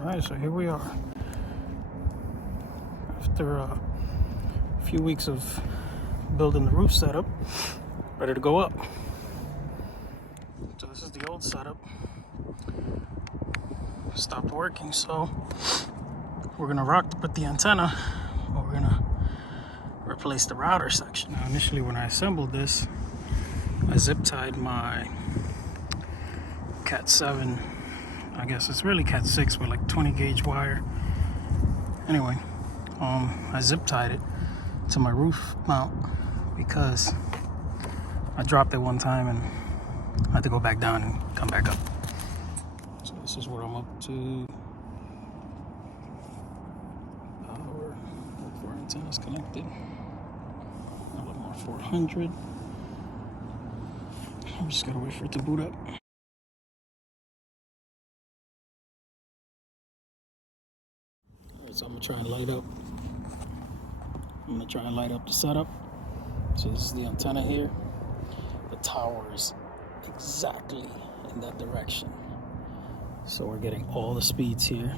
Alright, so here we are. After a few weeks of building the roof setup, ready to go up. So this is the old setup. Stopped working, so we're gonna rock with the antenna, or we're gonna replace the router section. Now, initially when I assembled this, I zip tied my Cat 7, I guess it's really Cat 6 with like 20 gauge wire. Anyway, I zip tied it to my roof mount because I dropped it one time and I had to go back down and come back up. So this is what I'm up to. Power, four antennas connected. A little more 400. I'm just gotta wait for it to boot up. Alright, so I'm gonna try and light up. I'm gonna try and light up the setup. So this is the antenna here. The tower is exactly in that direction. So we're getting all the speeds here.